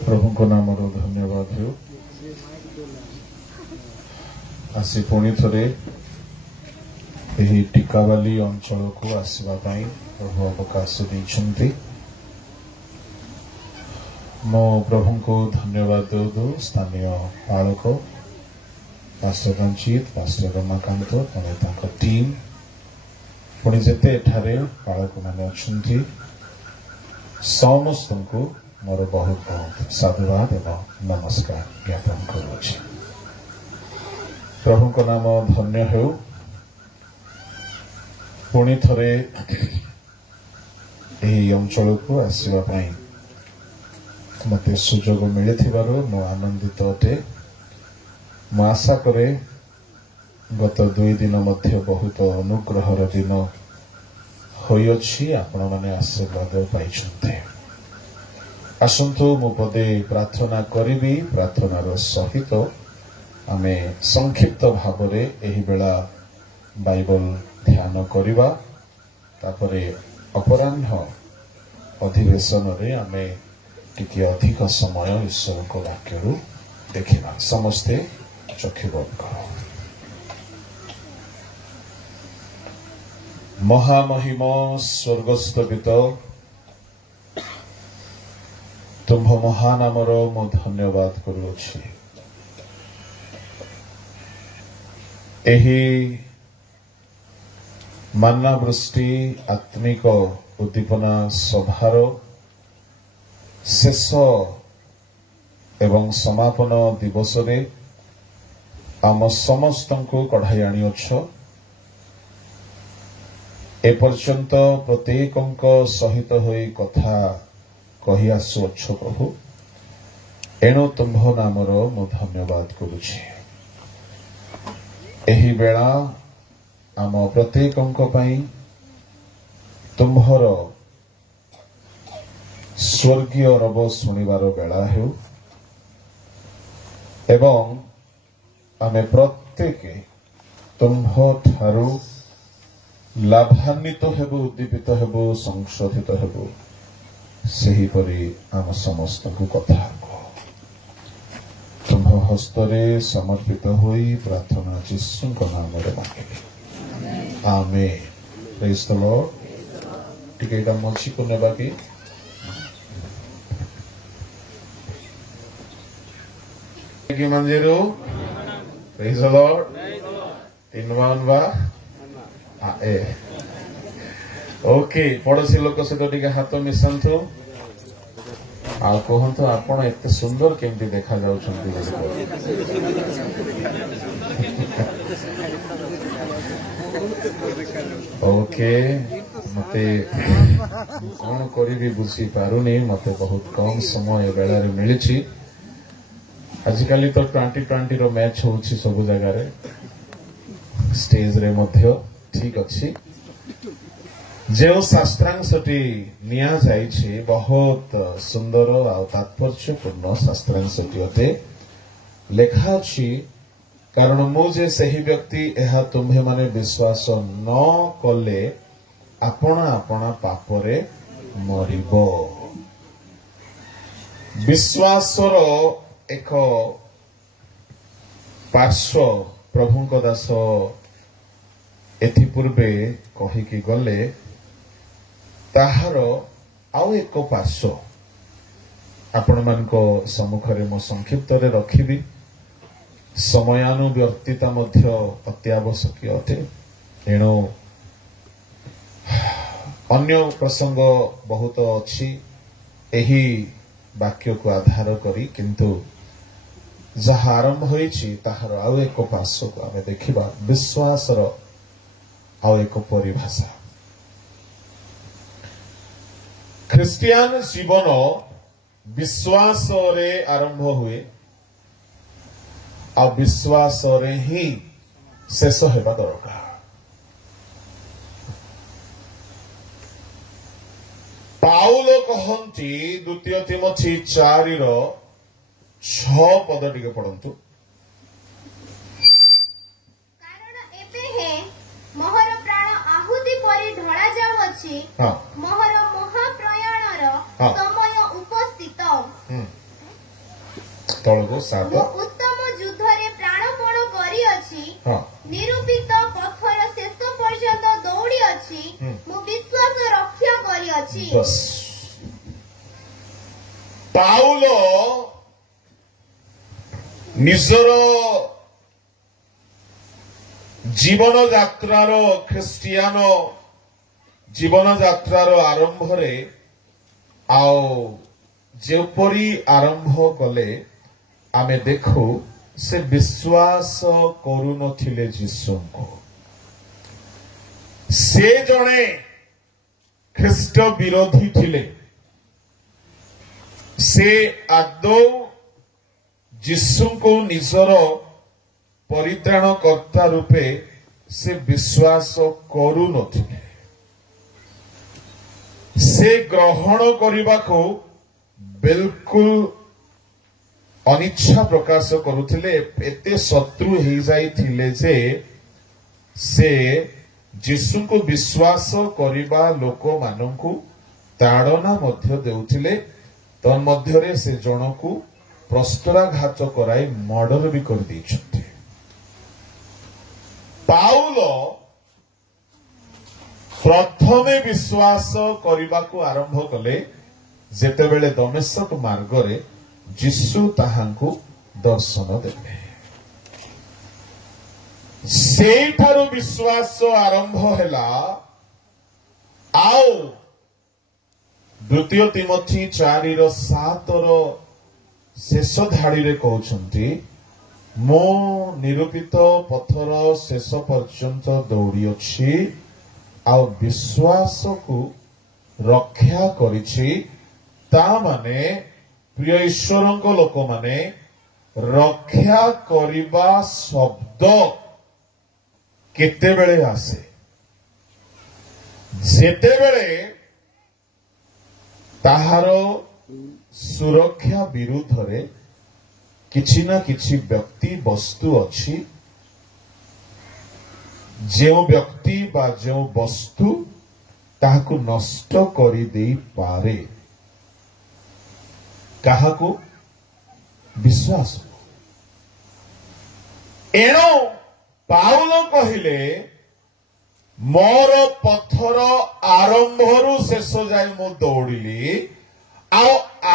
प्रभु को नाम धन्यवाद हो आसी पुणी थे टिकावाली अंचल को आसवाई प्रभु अवकाश देते मो प्रभु को धन्यवाद दो स्थानीय पालक पास्टर रंजीत पास्टर रमाकांत पुणी टीम पुणी जिते एठारे पालक मैंने अच्छा समस्त को मोर बहुत बहुत साधुवाद एवं नमस्कार ज्ञापन करुच्ची। प्रभु को नाम धन्य हो पुणी थे अंचल को आसवाई मत सुजोग मिली मु आनंदित अटे। मु आशा करे गत 2 दिन मध्य बहुत अनुग्रहर दिन होइछि आपण माने आशीर्वाद पाइछन्ते। आसंतु मु पदे प्रार्थना करिबी प्रार्थनार सहित आमे संक्षिप्त भावरे एही बेला बाइबल ध्यान करिबा तापरे अपराह्न अधिवेशन रे आमे टिके अधिक समय ईश्वर को वाक्यरु देखिबा। समस्ते चक्षु बंद करो। महामहिम स्वर्गस्थ पिता तुम्भ महानामर मु धन्यवाद करुछि। एही मान्ना वृष्टि आत्मिक उद्दीपना सभार शेष एवं समापन दिवस रे आम समस्त को कढ़ाई आनिछ। एपर्यंत प्रत्येक सहित होई कथा कही आसुअछ प्रभु एणु तुम्भ नामर मु धन्यवाद करुछि। एही बेला आम प्रत्येक तुम्भर स्वर्गीय रब शुणिबार बेला हो एवं आमे प्रत्येक तुम्भ ठारू लाभान्वित हेबु उद्दीपित हेबु संशोधित हेबु सेहीपरि आम समस्त को कथा तुम्भ हस्तरे समर्पित होई प्रार्थना यीशु नाम रे मांगिली आमेन। Praise the lord. टिकेटा मछी को नेबा की मंजिरो। Praise the Lord. 3 बा ए ओके पड़ोसी लोक सहित टिके हाथ मिशांतु आ कहतु आपण एते सुंदर केमती देखा जाउछंती। ओके मते कौन करी बुझी पारुनी मते बहुत कम समय बेला रे मिलिछि। आजिकाली तो 2020 रो मैच होउछि सब जगह रे स्टेज रे मध्य ठीक अच्छी जो शास्त्रांशटी निया जाइछि बहुत सुंदर आ तात्पर्यपूर्ण शास्त्रांशटी अटे लेखा अछि कारण मुझे सही व्यक्ति एहा तुम्हे माने विश्वास न कले आपण आपण पापरे मरिबो। विश्वासर एक पार्श्व प्रभुंक दास एथि पूर्वे कहिकी गले ताहार आउ एक पार्श्व आपण मानको सम्मुखरे मो संक्षिप्त रे रखिबी। समयानुवर्तिता मध्य अत्यावश्यक अटे एणु अन्य प्रसंग बहुत अछि एही वाक्य को आधार करी किंतु जहा आरंभ होइछि ताहार आउ एक पार्श्व को आमे देखिबा। विश्वासर आउ एक परिभाषा ख्रिस्टियान जीवन विश्वास रे आरंभ हुए आ विश्वास रे ही शेष हेबा दरकार। पाउल कहती 2 तिमोथी 4:6 पद टिके पढ़ंतु। कारण एबे हे मोहर प्राण आहुति परि ढळा जाउछि କରିଅଛି ହଁ ମୋହର ମହାପ୍ରୟାଣର ହଁ। ସମୟ ଉପସ୍ଥିତ। ତଳକୁ 7 ମୁଁ ଉତ୍ତମ ଯୁଦ୍ଧରେ ପ୍ରାଣପଣ କରିଅଛି ହଁ ନିରୂପିତ ପଥର ଶେଷ ପର୍ଯ୍ୟନ୍ତ ଦୌଡ଼ିଅଛି ମୁଁ ବିଶ୍ୱାସ ରକ୍ଷା କରିଅଛି। बस ପାଉଲ ନିଜର ଜୀବନ ଯାତ୍ରାର ଖ୍ରୀଷ୍ଟିଆନ ଜୀବନ ଯାତ୍ରାର ଆରମ୍ଭରେ ଆଉ ଯେପରି ଆରମ୍ଭ କଲେ ଆମେ ଦେଖୁ ସେ ବିଶ୍ୱାସ କରୁନଥିଲେ ଯୀଶୁଙ୍କୁ। ସେ ଜଣେ ଖ୍ରୀଷ୍ଟ ବିରୋଧୀ ଥିଲେ। ସେ ଆଦୌ ଯୀଶୁଙ୍କୁ ନିଜର ପରିତ୍ରାଣକର୍ତ୍ତା ରୂପେ ସେ ବିଶ୍ୱାସ କରୁନଥିଲେ। ସେ ଗ୍ରହଣ କରିବାକୁ ବିଲକୁଲ ଅନିଚ୍ଛା ପ୍ରକାଶ କରୁଥିଲେ। ଏତେ ଶତ୍ରୁ ହେଇଯାଇଥିଲେ ଯେ ସେ ଯୀଶୁଙ୍କୁ ବିଶ୍ୱାସ କରିବା ଲୋକମାନଙ୍କୁ ତାଡ଼ନା ମଧ୍ୟ ଦେଉଥିଲେ। ତନ୍ମଧ୍ୟରେ ସେ ଜଣକୁ ପ୍ରସ୍ତରାଘାତ କରାଇ ମର୍ଡର ବି କରିଦେଇଛନ୍ତି। ପାଉଲ ପ୍ରଥମେ ବିଶ୍ୱାସ କରିବାକୁ ଆରମ୍ଭ କଲେ ଯେତେବେଳେ ଦମେଶକ ମାର୍ଗରେ ଯୀଶୁ ତାହାଙ୍କୁ ଦର୍ଶନ ଦେଲେ। ସେଇଠାରୁ ବିଶ୍ୱାସ ଆରମ୍ଭ ହେଲା। ଆଉ ଦ୍ୱିତୀୟ ତିମୋଥୀ 4:7 ଶେଷ ଧାଡ଼ିରେ କହୁଛନ୍ତି ମୁଁ ନିରୂପିତ ପଥର ଶେଷ ପର୍ଯ୍ୟନ୍ତ ଦୌଡ଼ିଅଛି ଆଉ ବିଶ୍ୱାସକୁ ରକ୍ଷା କରିଛି। ତା ମାନେ ପ୍ରିୟ ଈଶ୍ୱରଙ୍କ ଲୋକମାନେ ରକ୍ଷା କରିବା ଶବ୍ଦ କେତେବେଳେ ଆସେ? ଯେତେବେଳେ ତାହାର ସୁରକ୍ଷା ବିରୁଦ୍ଧରେ କିଛି ନା କିଛି ବ୍ୟକ୍ତି ବସ୍ତୁ ଅଛି, ଯେଉଁ ବ୍ୟକ୍ତି ବା ଯେଉଁ ବସ୍ତୁ ତାହାକୁ ନଷ୍ଟ କରିଦେଇପାରେ। କାହାକୁ? ବିଶ୍ୱାସ। ଏଣୁ ପାଉଲ କହିଲେ ମୋର ପଥର ଆରମ୍ଭରୁ ଶେଷ ଯାଏ ମୁଁ ଦୌଡ଼ିଲି ଆଉ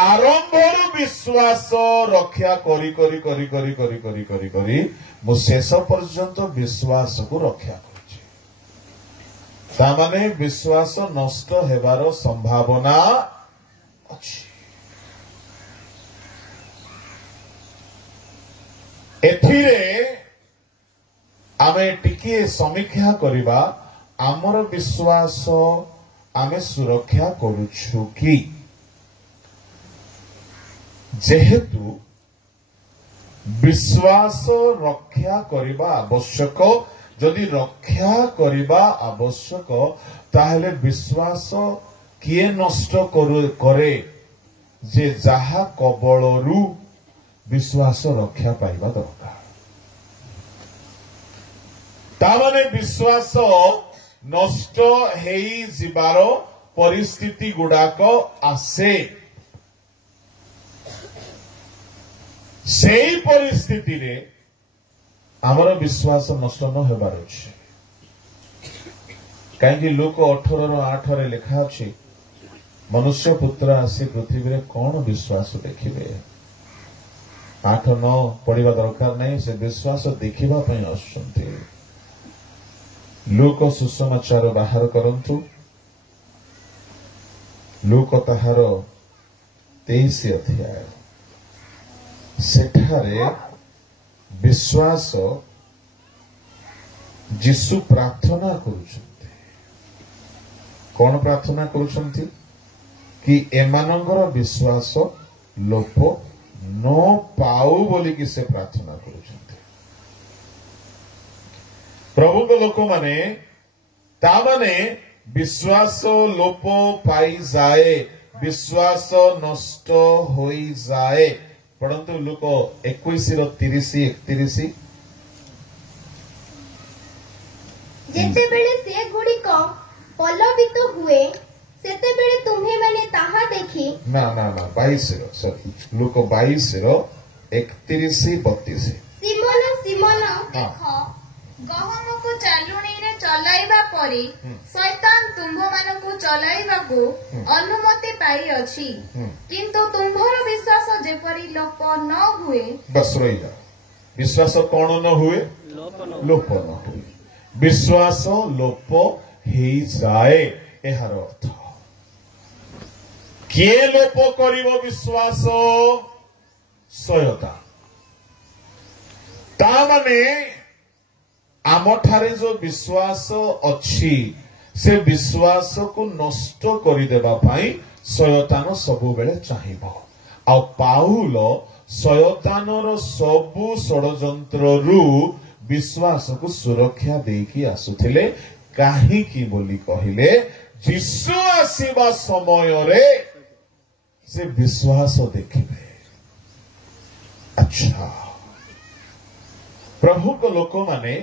ଆରମ୍ଭରୁ ବିଶ୍ୱାସ ରକ୍ଷା କରି କରି କରି କରି କରି କରି କରି କରି ମୁଁ ଶେଷ ପର୍ଯ୍ୟନ୍ତ ବିଶ୍ୱାସକୁ ରକ୍ଷା କରିଛି। ତାମାନେ ବିଶ୍ୱାସ ନଷ୍ଟ ହେବାର ସମ୍ଭାବନା ଅଛି। ଏଥିରେ ଆମେ ଟିକିଏ ସମୀକ୍ଷା କରିବା ଆମର ବିଶ୍ୱାସ ଆମେ ସୁରକ୍ଷା କରୁଛୁ କି? ଯେହେତୁ ବିଶ୍ୱାସ ରକ୍ଷା କରିବା ଆବଶ୍ୟକ, ଯଦି ରକ୍ଷା କରିବା ଆବଶ୍ୟକ ତାହେଲେ ବିଶ୍ୱାସ କିଏ ନଷ୍ଟ କରେ? ଯେ ଯାହା କବଳରୁ ବିଶ୍ୱାସ ରକ୍ଷା ପାଇବା ଦରକାର। ତାମାନେ ବିଶ୍ୱାସ ନଷ୍ଟ ହେଇଯିବାର ପରିସ୍ଥିତି ଗୁଡାକ ଆସେ। ସେହି ପରିସ୍ଥିତିରେ ଆମର ବିଶ୍ୱାସ ନଷ୍ଟ ନ ହେବାର ଅଛି। କାହିଁକି ଲୁକ 18:8 ଲେଖା ଅଛି ମନୁଷ୍ୟ ପୁତ୍ର ଆସି ପୃଥିବୀରେ କଣ ବିଶ୍ୱାସ ଦେଖିବେ? 8-9 ପଢିବା ଦରକାର ନାହିଁ, ସେ ବିଶ୍ୱାସ ଦେଖିବା ପାଇଁ ଆସୁଛନ୍ତି। ଲୁକ ସୁସମାଚାର ବାହାର କରନ୍ତୁ। ଲୁକ ତାହାର 23 ଅଧ୍ୟାୟ। ସେଠାରେ ବିଶ୍ୱାସ ଯୀଶୁ ପ୍ରାର୍ଥନା କରୁଛନ୍ତି। କଣ ପ୍ରାର୍ଥନା କରୁଛନ୍ତି? କି ଏମାନଙ୍କର ବିଶ୍ୱାସ ଲୋପ ନ ପାଉ ବୋଲିକି ସେ ପ୍ରାର୍ଥନା କରୁଛନ୍ତି। ପ୍ରଭୁଙ୍କ ଲୋକମାନେ ତାମାନେ ବିଶ୍ୱାସ ଲୋପ ପାଇଯାଏ, ବିଶ୍ୱାସ ନଷ୍ଟ ହୋଇଯାଏ। ପଢନ୍ତୁ ଲୁକ 21:30-31। ଯେତେବେଳେ ସେଗୁଡ଼ିକ पल्लवित हुए सेतेबेले तुम्हे माने ताहा देखी ना ना ना 22 सॉरी लुक 22 31 32 सिमोन सिमोन देख गहमକୁ ଚାଲୁଣୀରେ ଚଲାଇବା ପରି ଶୈତାନ ତୁମ୍ଭମାନଙ୍କୁ ଚଲାଇବାକୁ ଅନୁମତି ପାଇଅଛି କିନ୍ତୁ ତୁମ୍ଭର ବିଶ୍ୱାସ ଯେପରି ଲୋପ ନ ହୁଏ। बस रही जा विश्वास कौन न हुए लोप न हुए विश्वास लोप ही जाए एहार अर्थ किए लोप करिवो विश्वास सयता ता माने आमठारे जो विश्वास अच्छी से विश्वास को नष्ट करिदेबा पाई शयतान सबु बेले चाहिबो आ पाउल शयतानर सबु षडयंत्ररु विश्वास को सुरक्षा देकी आसुथिले काहीकि बोली कहिले यीशु आसीबा समय रे से विश्वास देखिबे। अच्छा प्रभु को लोक माने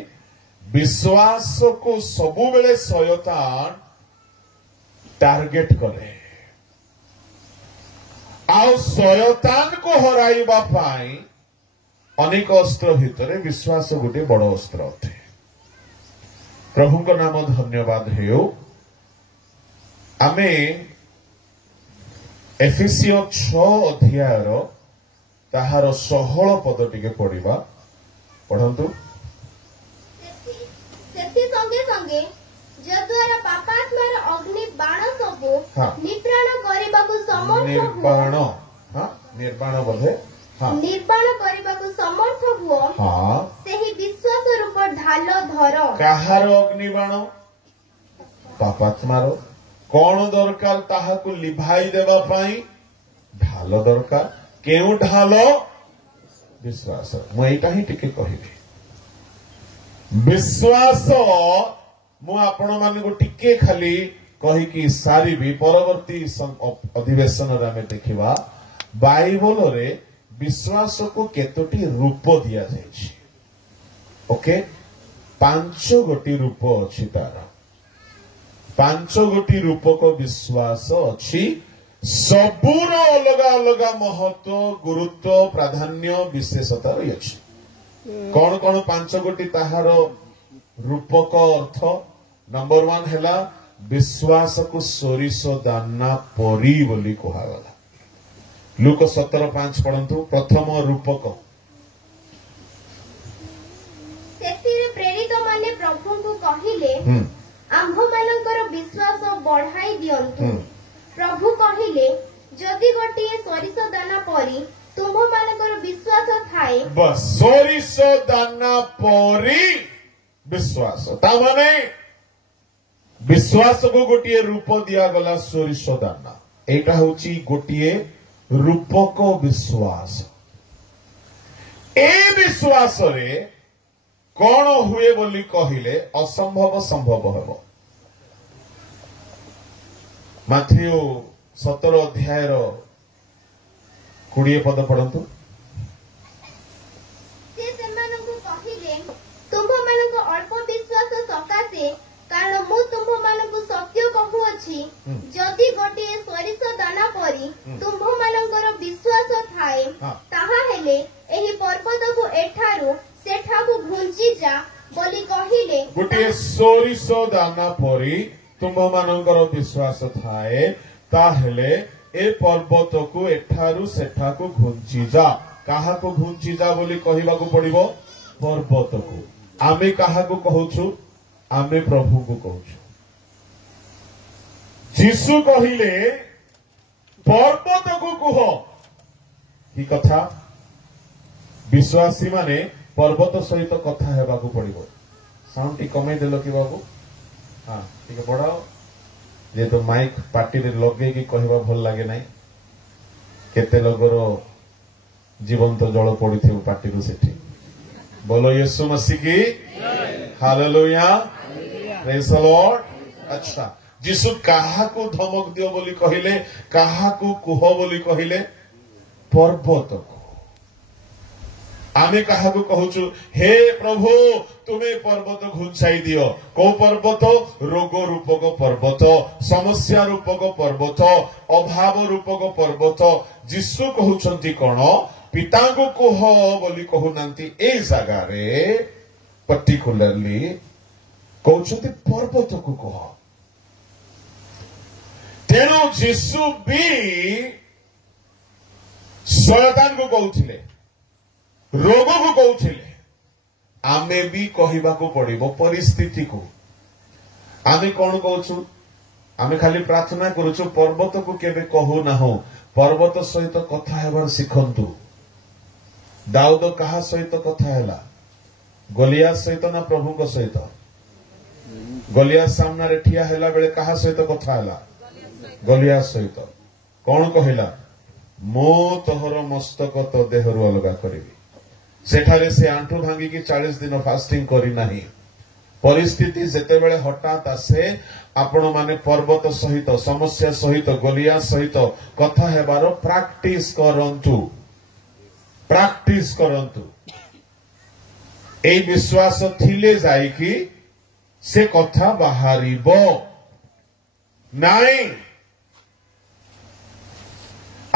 विश्वास को सबु बेले शयतान टार्गेट करे आउ शयतान को हराइबा पाई अनेक अस्त्र भितर विश्वास गोटे बड़ अस्त्र अटे। प्रभु को नाम धन्यवाद हेउ आमे एफिसियो 6 अध्यायर ताहार 16 पद टिके पढ़िबा पढ़ंतु। सेथि संगे संगे जद्वारा पापात्मार अग्नि बाण सबु निप्राण करिबाकु समर्थ निर्बाण निर्बाण बोले निर्बाण करिबाकु समर्थ हुओ सेही विश्वास रूप ढाल धर। काहार अग्निबाण पापात्मार कौन दरकार ताहाकु लिभाई देबा पाई ढाल दरकार केउ ढाल विश्वास मु एटा ही टिके कहिबी विश्वास मु आपण मानकु टिके खाली कहि कि सारी भी परवर्ती अधिवेशन रे हमें देखिबा बाइबल रे विश्वास को केतोटी रूप दिया जायछि। ओके 5 गोटी रूप अछि तार 5 गोटी रूप को विश्वास अछि सबुर अलग अलग महत्व गुरुत्व प्राधान्य विशेषता रही अछि। कौन कौन 5 गोटी ताहार रूपक अर्थ नंबर 1 हैला विश्वास को सोरिष दाना परी बोली कहागला लुक 17:5 पढ़ंतु। प्रथम रूपक सेतिरे प्रेरित माने प्रभु को कहिले आम्भ मानकर विश्वास बढ़ाई दियंतु। प्रभु कहिले जदि गोटिए सोरिष दाना परी तुम मानकर विश्वास थाए बस सोरिष दाना परी विश्वास ता माने विश्वास को गोटिए रूप दिया गला सोरिष दाना एटा होची गोटिए रूपक विश्वास। ए विश्वास रे कौन हुए बोली कहिले असंभव संभव हेबो। माथ्यू 17 अध्याय 20 पद पढ़ंतु। से सेमानकु कहिले तुम मानक अल्प विश्वास सकासे कारण मु तुम मानकु सत्य कहू अछि जदि गोटिए सोरिष दाना परी तुम मानकर विश्वास थाए ताहा हेले एही पर्वत को एठारु सेठाकु घुंची जा बोली कहिले गोटिए सोरिष दाना परी तुम मानकर विश्वास थाए ताहेले ए पर्वत को एठारु सेठाकु घुंची जा काहाकु घुंची जा बोली कहिबाकु पड़िबो पर्वत को। आमे काहाकु कहूछु आमे प्रभु को कहूछु। जीसु कहिले पर्वत को कुह कि कथा विश्वासी माने पर्वत सहित कथा हेबाकु पड़िबो। साउंड टी कमे देलो कि बाबू हाँ ठीक बढ़ाओ जे तो माइक पार्टी रे लगे कि कहवा भल लगे ना केते लोगर जीवंत जल पड़ी पार्टी रू सेठी बोलो यीशु मसीह की हालेलुया प्रेज द लॉर्ड। अच्छा जीसु काहा को धमक दियो बोली कहिले काहा को कुह बोली कहिले पर्वत को आमे काहाकू कहूचु हे प्रभु तुम्हें पर्वत घुंचाई दियो को पर्वत रोग रूपक पर्वत समस्या रूपक पर्वत अभाव रूपक पर्वत जीशु कहउछंती कोन पिता को कह बोली कहउनांती ए जगह रे पर्टिकुलरली कहउछंती पर्वत को कह तेणु जीशु भी शैतान को कहउथिले रोग को कहउथिले आमे भी कहबाको पड़िबो परिस्थिति को आमे कोन कहउछु आमे खाली प्रार्थना करूछु पर्वत को केबे कहू ना हो पर्वत सहित कथा हेबार सिखंतु दाऊद कहा सहित कथा हैला गोलियात सहित ना प्रभु को सहित गोलियात सामना रे ठिया हैला बेले कहा सहित कथा हैला गोलियात सहित कोन कहला मो तोहर मस्तक तो देहरु अलगा करिवि सेठारे से आंठू भांगी की 40 दिन फास्टिंग करी नाही परिस्थिति जेते बेले हठात आसे आपण माने पर्वत सहित समस्या सहित गोलिया सहित कथा हेबार प्रैक्टिस करंतु ए विश्वास थिले जाई कि से कथा बाहरिबो नाही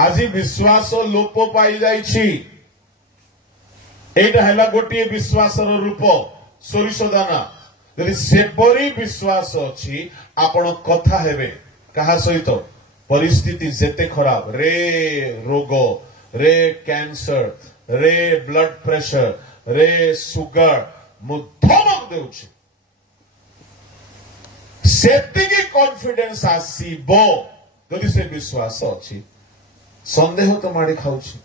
आज विश्वास लोप पाई जाइछि एटा हैला गोटे विश्वासर रूप सोरिष दाना यदि सेपरी विश्वास अछि आपण कथा हेबे कहा सहित परिस्थिति जेते खराब रे रोग रे कैंसर रे ब्लड प्रेशर रे सुगर मु धमक देउछि सेतिकी कॉन्फिडेंस आसीबो यदि से विश्वास अछि संदेह तो माड़ी खाउछि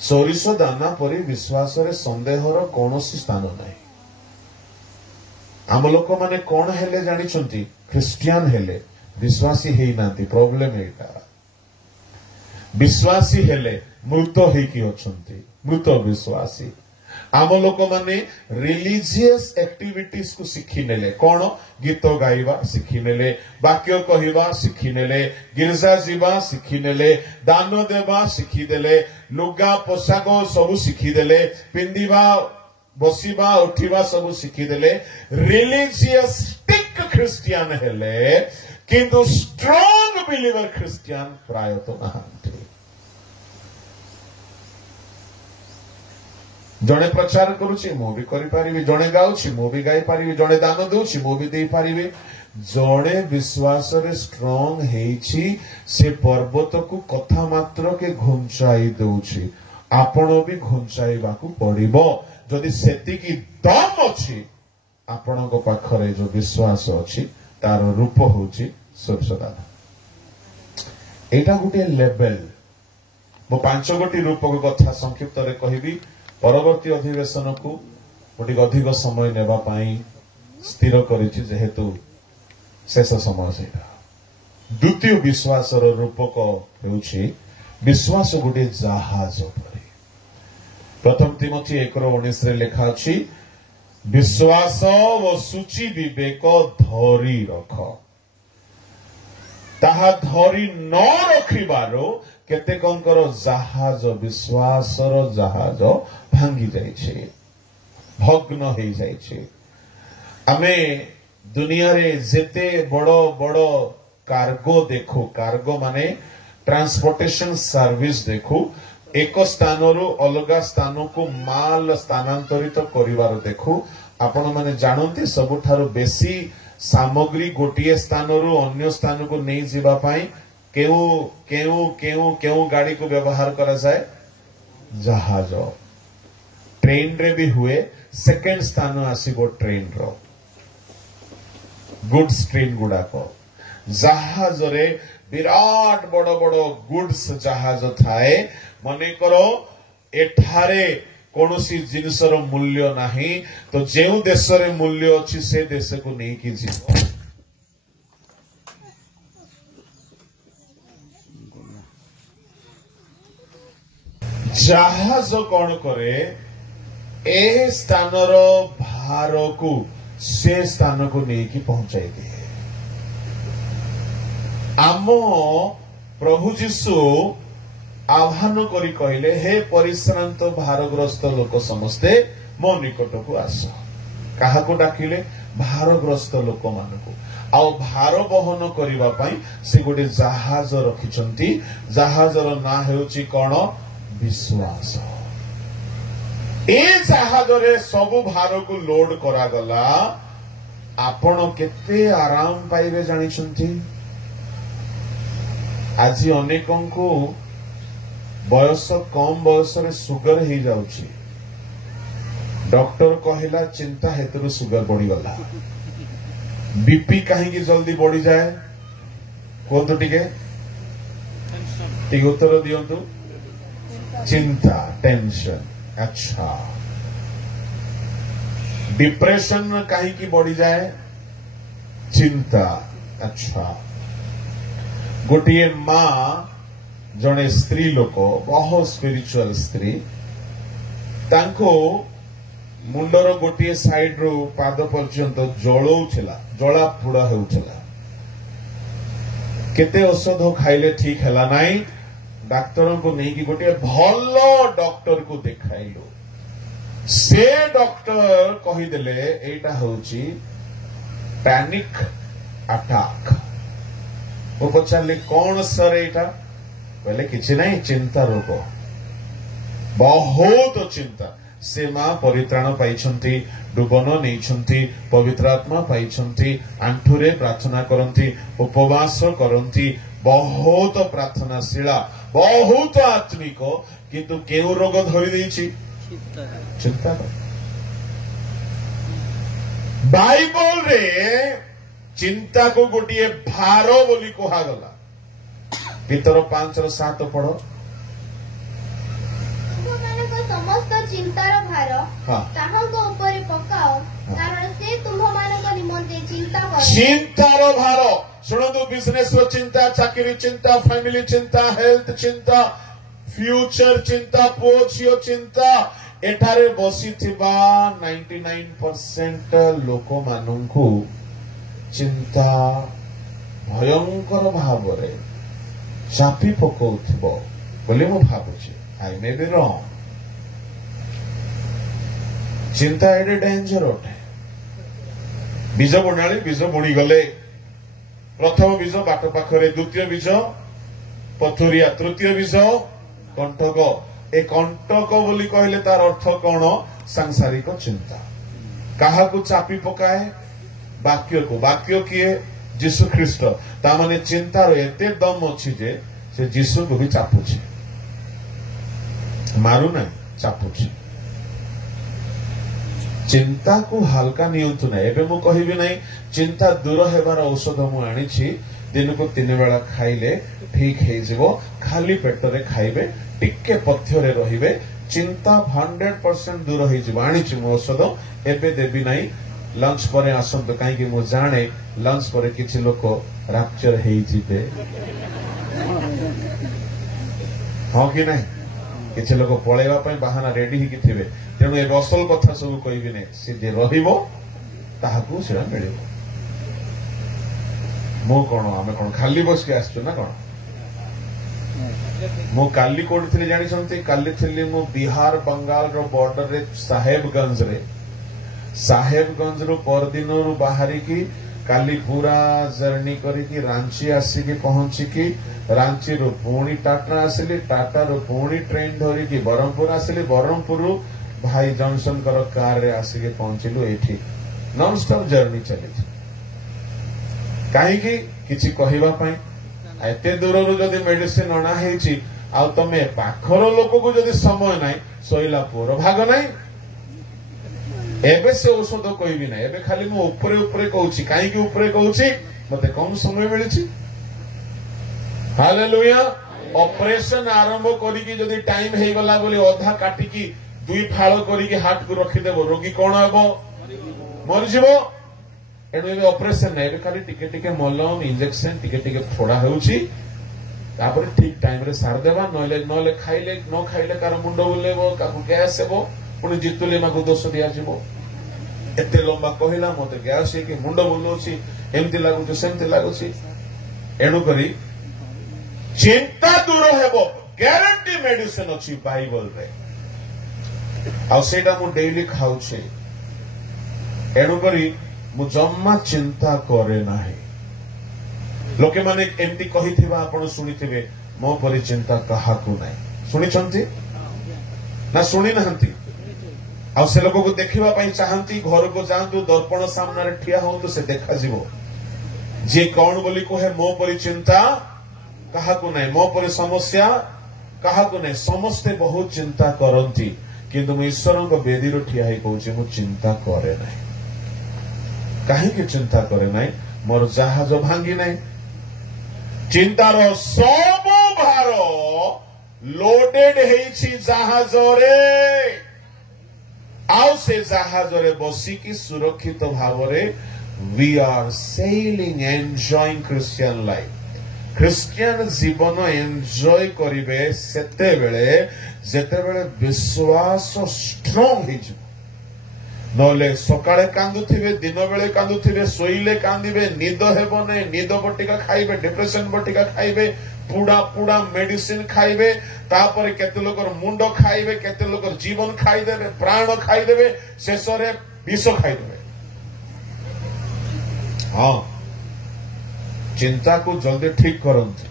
सोरिष दाना परी विश्वास रे संदेहर कौनसी स्थान नहीं आम लोक माने कौन हेले जानिछंती क्रिश्चियन हेले विश्वासी हेई नांती प्रॉब्लम एटा विश्वासी हेले मृत हेकी अछंती मृत विश्वासी आम लोक माने रिलीजियस एक्टिविटीज को शिखी नेले कौन गीत गाइबा शिखी नेले वाक्य कहिबा शिखी नेले गिरजा जीवा शिखी नेले दान देवा शिखी देले लुगा पोशाक सब शिखी देले पिंदिबा बसिबा उठिबा सब शिखी देले रिलीजियस स्टिक क्रिश्चियन हेले किंतु स्ट्रांग बिलीवर क्रिश्चियन प्राय तो नहांती जड़े प्रचार करुची मु भी करि पारिबी जड़े गाउची मु भी गाई पारिबी जड़े दान देउची मु भी देई पारिबी जड़े विश्वास रे स्ट्रांग हेछि से पर्वत को कथा मात्र के घुंचाई देउची आपण भी घुंचाईबा को पड़िबो जदि सेति की दम अछि आपण को पाखरे जो विश्वास अछि तार रूप होछि सोरसदाना एटा गुटे लेवल मो 5 गोटी रूप को कथा संक्षिप्त रे कहिबी परवर्ती अधिवेशन को गोटे अधिक समय नेबा पाई स्थिर करिछि जेहेतु शेष समय सेटा द्वितीय विश्वासर रूपक हेउछि विश्वास गोटे जहाज परि प्रथम तिमोथी 1:19 रे लेखा अछि विश्वास व सूची विवेक धरी रख ताहा धरी न रखिबारो केतेकंकर जहाज विश्वासर जहाज भांगी जाइछे भग्न हो जाइछे आमे दुनिया रे जेते बड़ बड़ कार्गो देखु कार्गो माने ट्रांसपोर्टेशन सर्विस देखु एक स्थान रु अलग स्थान को माल स्थानांतरित करिवार देखु आपण माने जानंती सबुठारु बेसी सामग्री गोटिए स्थान रु अन्य स्थान को नहीं जीवा पाई केउ केउ केउ केउ गाड़ी को व्यवहार करा जाए जहाज ट्रेन रे भी हुए सेकेंड स्थान आसीबो ट्रेन रो गुड्स ट्रेन गुडा को जहाज रे विराट बड़ बड़ गुड्स जहाज थाए मने करो एठारे कोनोसी जिनसर मूल्य नाही तो जेउ देश रे मूल्य अछि से देश को नहीं कि जीव जहाज कौन करे ए स्थान भार को से स्थान को नहीं पहुंचाई दिए आम प्रभु जीशु आह्वान करी कहले हे परिश्रांत भारग्रस्त लोक समस्ते मो निकट को आस। क्या डाकिले भारग्रस्त लोक मानक आउ भार बहन करने पाई से गोटे जहाज रखिछंती। जहाजर ना हेउची कौन विश्वास। ए जहाज रे सबु भार को लोड करागला। आपण केते आराम पाइबे जानिछंती। आज अनेकों को बयस कम बयस रे सुगर ही जाउची। डॉक्टर कहला चिंता हेतु सुगर बढ़ी गला। बीपी कहीं जल्दी बढ़ी जाए कहतु टिके उत्तर दियंतु। चिंता टेंशन। अच्छा डिप्रेशन कहीं बढ़ी जाए चिंता। अच्छा गोटे माँ जड़े स्त्री लोक बहुत स्पिरिचुअल स्त्री तांको मुंडर गोटे साइड रू पाद पर्यंत जलौला जला पोड़ा होउछला। केते औषध खाइले ठीक हैला नाई। डाक्टर को नहीं कि गोटे भल डॉक्टर को देखाइलो। से डॉक्टर कहीदेले एटा होउची पैनिक अटैक। वो पचारे कौन सर एटा कहले किछि नहीं चिंता रोग बहुत चिंता। से मां परित्राण पाइछंती डुबन नहीं पवित्र आत्मा पाइछंती आंठुरे प्रार्थना करती उपवास करती बहुत प्रार्थनाशीला बहुत आत्मिक किंतु केउ रोग धरी देछि चिंता। बाइबल रे चिंता को गोटे भार बोली कहागला। पितर 5:7 पढ़। समस्त चिंतार भार ताहांको ऊपर पकाओ कारण से तुम्हारे निमंते चिंता कर। चिंतार भार शुणु। बिजनेस चिंता चाकरी चिंता फैमिली चिंता हेल्थ चिंता फ्यूचर चिंता पुओ झियो चिंता। एठारे बसी 99% लोक मानू चिंता भयंकर भाव चापी पकाउथिबो बोले मु भाबुछि। आई मे बी रॉन्ग। चिंता एडे डेंजर अटे। बीज बुणाली बीज बुणी गले। प्रथम बीज बाट पाखरे द्वितीय बीज पथुरिया तृतीय बीज कंटक। ए कंटक बोली कहले तार अर्थ कौन सांसारिक चिंता। कहा को चापी पकाए वाक्य को। वाक्य किए जीशु ख्रीस्ट। तामाने चिंतार एते दम अछि जे से जीशु को भी चापुछि मारू ना चापुछि। चिंता को हल्का नियंतु ना। एबे मु कहिबे नहीं चिंता दूर हेबार औषध मु आनिछि। दिन को 3 बेला खाइले ठीक हे जिवो। खाली पेट रे खाइबे टिके पथ्य रे रहिबे चिंता 100% दूर हे जिवो। आनिछि मु औषध एबे देबी नहीं। लंच पर आसंत कहीं मु जाने लंच पर किछि लोक राप्चर हे जिबे। हां कि नहीं किछि लोक पळेवा पई बहाना रेडी ही थिबे। तेणु ए असल कथा सब कहबी नहीं। से जे रहिबो ताहाकू सेडा मिलिबो। मो कोन आमे कोन खाली बस के आछछु ना कोन। मो काली कोड थिले जानि संती। काली थिले मो बिहार बंगाल रो बॉर्डर रे साहेबगंज रो परदिन रो बाहरी की काली पूरा जर्नी करी रांची आसिकी पहुंची की रांची रो पुणी टाटा आसिली टाटा रो पुणी ट्रेन धरी की बरहमपुर आसिली बरहमपुर भाई जॉनसन कर कार रे आसिके पहुंचलु। एठी नॉन स्टॉप जर्नी चली कहीं किछि कहवा पई। एते दूर रो जदी मेडिसिन अणा हेछि आ तमे पाखर लोक को जदी समय नाही सोइला पोर भाग नाही। एबे से औषध कहबी ना। एबे खाली मु ऊपरे ऊपरे कहूछि। काहे कि ऊपरे कहूछि मते कम समय मिलिछि। हालेलुया। ऑपरेशन आरंभ करी कि जदी टाइम हे गला बोली अधा काटी की 2 फाळ करी कि हार्ट को रखि देबो रोगी कोन हेबो मरि जिवो। एडो एबे ऑपरेशन नै। एबे खाली टिके टिके मलम इंजेक्शन टिके टिके फोड़ा होउछि। तापर ठीक टाइम रे सार देबा नले खाइले न खाइले कार मुंड बुलेबो काकु गैस हेबो पुणी जितुले माको दोष दिया जीवो। एते लंबा कहला मते गैस कि मुंड बुलोछि एमती लागुछि सेमती लागुछि। एणु करी चिंता दूर हेबो ଗ୍ୟାରେଣ୍ଟି ମେଡିସିନ ଅଛି ବାଇବଲରେ ଆଉ ସେଇଟା ମୁଁ ଡେଲି ଖାଉଛି ଏଣୁକରି ମୁଁ ଜମା ଚିନ୍ତା କରେ ନାହିଁ ଲୋକେ ମାନେ ଏମିତି କହିଥିବା ଆପଣ ଶୁଣିଥିବେ ମୋ ପରି ଚିନ୍ତା କାହାକୁ ନାହିଁ ଶୁଣିଛନ୍ତି ନା ଶୁଣି ନାହାନ୍ତି ଆଉ ସେ ଲୋକକୁ ଦେଖିବା ପାଇଁ ଚାହାନ୍ତି ଘରକୁ ଯାଆନ୍ତୁ ଦର୍ପଣ ସାମ୍ନାରେ ଠିଆ ହୁଅନ୍ତୁ ସେ ଦେଖାଯିବ ଯିଏ କଣ ବୋଲି କହେ ମୋ ପରି ଚିନ୍ତା କାହାକୁ ନାହିଁ ମୋ ପରି ସମସ୍ୟା କାହାକୁ ନାହିଁ ସମସ୍ତେ ବହୁତ ଚିନ୍ତା କରନ୍ତି କିନ୍ତୁ ମୁଁ ଈଶ୍ୱରଙ୍କ ବେଦୀରୁ ଠିଆ ହେଇ କହୁଛି ମୁଁ ଚିନ୍ତା କରେ ନାହିଁ କାହିଁକି ଚିନ୍ତା କରେ ନାହିଁ ମୋର ଜାହାଜ ଭାଙ୍ଗି ନାହିଁ ଚିନ୍ତାର ସବୁ ଭାର ଲୋଡେଡ ହେଇଛି ଜାହାଜରେ ଆଉ ସେ ଜାହାଜରେ ବସିକି ସୁରକ୍ଷିତ ଭାବରେ we are sailing enjoying Christian life Christian ଜୀବନ ଏନ୍ଜୟ କରିବେ ସେତେବେଳେ ଯେତେବେଳେ ବିଶ୍ୱାସ ଷ୍ଟ୍ରଙ୍ଗ ହେଇଯିବ ନହେଲେ ସକାଳେ କାନ୍ଦୁଥିବେ ଦିନ ବେଳେ କାନ୍ଦୁଥିବେ ଶୋଇଲେ କାନ୍ଦିବେ ନିଦ ହେବ ନାହିଁ ନିଦ ବଟିକା ଖାଇବେ ଡିପ୍ରେସନ ବଟିକା ଖାଇବେ ପୁଡା ପୁଡା ମେଡିସିନ ଖାଇବେ ତାପରେ କେତେ ଲୋକର ମୁଣ୍ଡ ଖାଇବେ କେତେ ଲୋକର ଜୀବନ ଖାଇଦେବେ ପ୍ରାଣ ଖାଇଦେବେ ଶେଷରେ ବିଷ ଖାଇଦେବେ ହଁ ଚିନ୍ତାକୁ ଜଲ୍ଦି ଠିକ କରନ୍ତୁ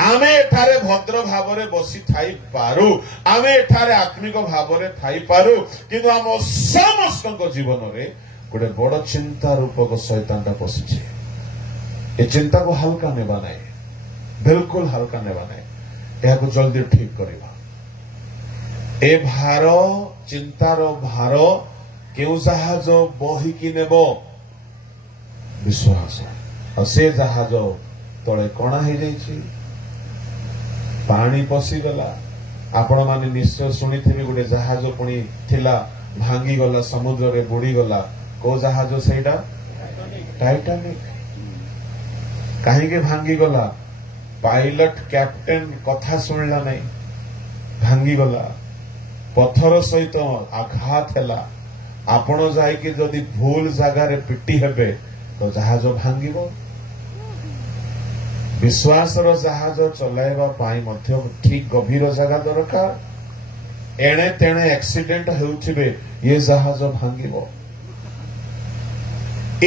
ଆମେ ଏଠାରେ ଭଦ୍ର ଭାବରେ ବସି ଥାଇପାରୁ ଆମେ ଏଠାରେ ଆତ୍ମିକ ଭାବରେ ଥାଇପାରୁ କିନ୍ତୁ ଆମ ସମସ୍ତଙ୍କ ଜୀବନରେ ଗୋଟେ ବଡ ଚିନ୍ତା ରୂପକ ଶୈତାନଟା ପଶିଛି ଏ ଚିନ୍ତାକୁ ହାଲକା ନେବା ନାହିଁ ବିଲକୁଲ ହାଲକା ନେବା ନାହିଁ ଏହାକୁ ଜଲ୍ଦି ଠିକ କରିବା ଏ ଭାର ଚିନ୍ତାର ଭାର କେଉଁ ଜାହାଜ ବହିକି ନେବ ବିଶ୍ୱାସ ଆଉ ସେ ଜାହାଜ ତଳେ କଣା ହେଇଯାଇଛି ପାଣି ପଶିଗଲା ଆପଣମାନେ ନିଶ୍ଚୟ ଶୁଣିଥିବେ ଗୋଟେ ଜାହାଜ ପୁଣି ଥିଲା ଭାଙ୍ଗିଗଲା ସମୁଦ୍ରରେ ବୁଡିଗଲା କୋଉ ଜାହାଜ ସେଇଟା ଟାଇଟାନିକ କାହିଁକି ଭାଙ୍ଗିଗଲା ପାଇଲଟ କ୍ୟାପ୍ଟେନ କଥା ଶୁଣିଲା ନାହିଁ ଭାଙ୍ଗିଗଲା ପଥର ସହିତ ଆଘାତ ହେଲା ଆପଣ ଯାଇକି ଯଦି ଭୁଲ ଜାଗାରେ ପିଟି ହେବେ ତ ଜାହାଜ ଭାଙ୍ଗିବ ବିଶ୍ୱାସର ଜାହାଜ ଚଲାଇବା ପାଇଁ ମଧ୍ୟ ଠିକ ଗଭୀର ଜାଗା ଦରକାର ଏଣେ ତେଣେ ଆକ୍ସିଡେଣ୍ଟ ହେଉଥିବେ ଏ ଜାହାଜ ଭାଙ୍ଗିବ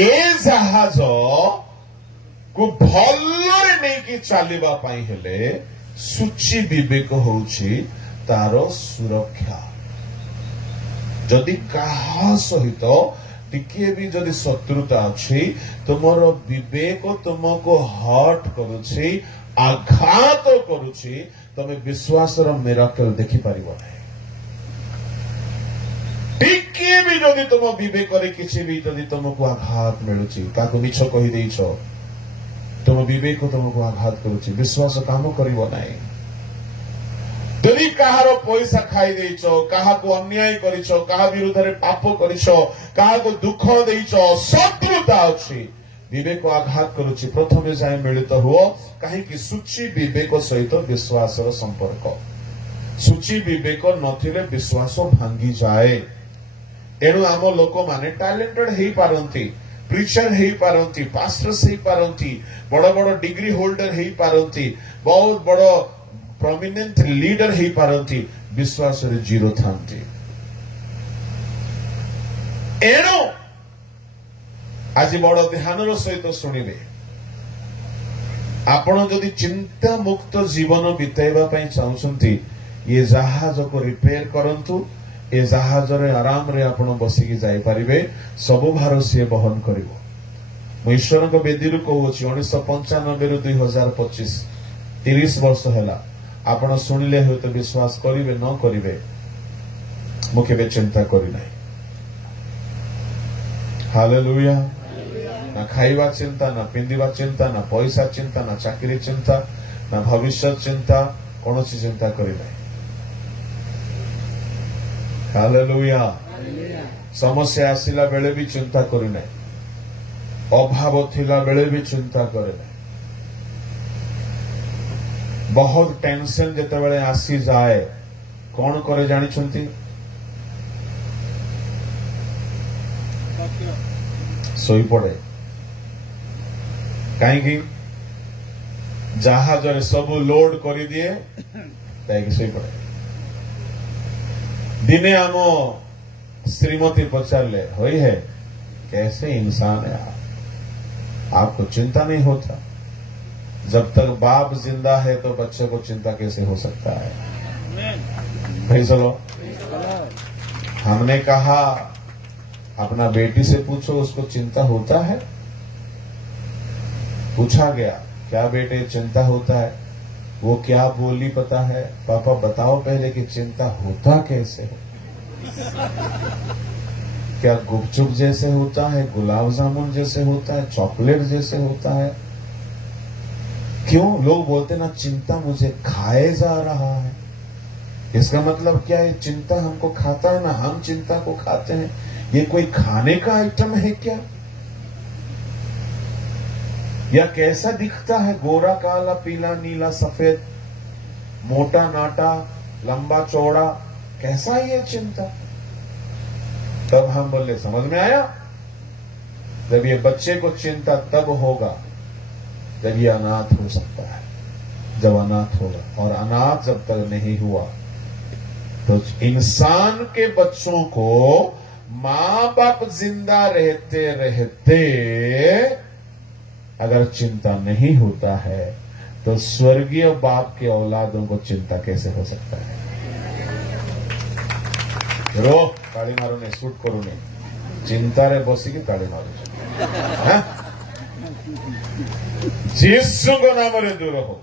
ଏ ଜାହାଜକୁ ଭଲରେ ନେଇକି ଚାଲିବା ପାଇଁ ହେଲେ ସୂଚି ବିବେକ ହେଉଛି ତାର ସୁରକ୍ଷା ଯଦି କାହା ସହିତ ଟିକିଏ ବି ଯଦି ଶତ୍ରୁତା ଅଛି ତୁମର ବିବେକ ତୁମକୁ ହର୍ଟ କରୁଛି ଆଘାତ କରୁଛି ତମେ ବିଶ୍ୱାସର ମିରାକଲ ଦେଖିପାରିବ ନାହିଁ ଟିକିଏ ବି ଯଦି ତୁମ ବିବେକରେ କିଛି ବି ଯଦି ତୁମକୁ ଆଘାତ ମିଳୁଛି କାହାକୁ ମିଛ କହିଦେଇଛ ତୁମ ବିବେକ ତୁମକୁ ଆଘାତ କରୁଛି ବିଶ୍ୱାସ କାମ କରିବ ନାହିଁ ଯଦି କାହାର ପଇସା ଖାଇ ଦେଇଛ କାହାକୁ ଅନ୍ୟାୟ କରିଛ କାହା ବିରୁଦ୍ଧରେ ପାପ କରିଛ କାହାକୁ ଦୁଃଖ ଦେଇଛ ଶତ୍ରୁତା ଅଛି ବିବେକ ଆଘାତ କରୁଛି ପ୍ରଥମେ ଯାଇ ମିଳିତ ହୁଅ କାହିଁକି ସୂଚି ବିବେକ ସହିତ ବିଶ୍ୱାସର ସମ୍ପର୍କ ସୂଚି ବିବେକ ନଥିଲେ ବିଶ୍ୱାସ ଭାଙ୍ଗିଯାଏ ତେଣୁ ଆମ ଲୋକମାନେ ଟ୍ୟାଲେଣ୍ଟେଡ ହେଇପାରନ୍ତି ପ୍ରିଚର ହେଇପାରନ୍ତି ପାଷ୍ଟର୍ସ ହେଇପାରନ୍ତି ବଡ ବଡ ଡିଗ୍ରୀ ହୋଲ୍ଡର ହେଇପାରନ୍ତି ବହୁତ ବଡ prominent leader ହେଇପାରନ୍ତି ବିଶ୍ୱାସରେ ଜିରୋ ଥାନ୍ତି ଏଣୁ ଆଜି ବଡ ଧ୍ୟାନର ସହିତ ଶୁଣିବେ ଆପଣ ଯଦି ଚିନ୍ତା ମୁକ୍ତ ଜୀବନ ବିତାଇବା ପାଇଁ ଚାହୁଁଛନ୍ତି ଏ ଜାହାଜକୁ ରିପେୟାର କରନ୍ତୁ ଏ ଜାହାଜରେ ଆରାମରେ ଆପଣ ବସିକି ଯାଇପାରିବେ ସବୁ ଭାର ସିଏ ବହନ କରିବ ମୁଁ ଈଶ୍ୱରଙ୍କ ବେଦୀରୁ କହୁଅଛି 1995ରୁ 2025 30 ବର୍ଷ ହେଲା ଆପଣ ଶୁଣିଲେ ହୁଏତ ବିଶ୍ୱାସ କରିବେ ନ କରିବେ ମୁଁ କେବେ ଚିନ୍ତା କରିନାହିଁ ହାଲେଲୁୟା ନା ଖାଇବା ଚିନ୍ତା ନା ପିନ୍ଧିବା ଚିନ୍ତା ନା ପଇସା ଚିନ୍ତା ନା ଚାକିରି ଚିନ୍ତା ନା ଭବିଷ୍ୟତ ଚିନ୍ତା କୌଣସି ଚିନ୍ତା କରିନାହିଁ ହାଲେଲୁୟା ସମସ୍ୟା ଆସିଲା ବେଳେ ବି ଚିନ୍ତା କରିନାହିଁ ଅଭାବ ଥିଲା ବେଳେ ବି ଚିନ୍ତା କରେ ନାହିଁ ବହୁତ ଟେନସନ ଯେତେବେଳେ ଆସିଯାଏ କଣ କରେ ଜାଣିଛନ୍ତି ଶୋଇପଡେ କାହିଁକି जहाज सब लोड कर दिए शोई पड़े। दिने आम श्रीमती पचारे हुई है कैसे इंसान है आपको चिंता नहीं होता? जब तक बाप जिंदा है तो बच्चे को चिंता कैसे हो सकता है? भाई चलो, हमने कहा अपना बेटी से पूछो उसको चिंता होता है? पूछा गया क्या बेटे चिंता होता है? वो क्या बोली पता है? पापा बताओ पहले कि चिंता होता कैसे हो? क्या गुपचुप जैसे होता है, गुलाब जामुन जैसे होता है, चॉकलेट जैसे होता है? क्यों लोग बोलते ना चिंता मुझे खाए जा रहा है? इसका मतलब क्या है? चिंता हमको खाता है ना, हम चिंता को खाते हैं। ये कोई खाने का आइटम है क्या? या कैसा दिखता है? गोरा काला पीला नीला सफेद, मोटा नाटा लंबा चौड़ा, कैसा है ये चिंता? तब हम बोले समझ में आया। जब ये बच्चे को चिंता तब होगा जब ये अनाथ हो सकता है, जब अनाथ होगा। और अनाथ जब तक नहीं हुआ तो इंसान के बच्चों को मां बाप जिंदा रहते रहते अगर चिंता नहीं होता है तो स्वर्गीय बाप के औलादों को चिंता कैसे हो सकता है? रो ताली मारो नहीं, शूट करो नहीं, चिंता रे बसिकी ताली मारो। जीसु को नाम रे दूर हो।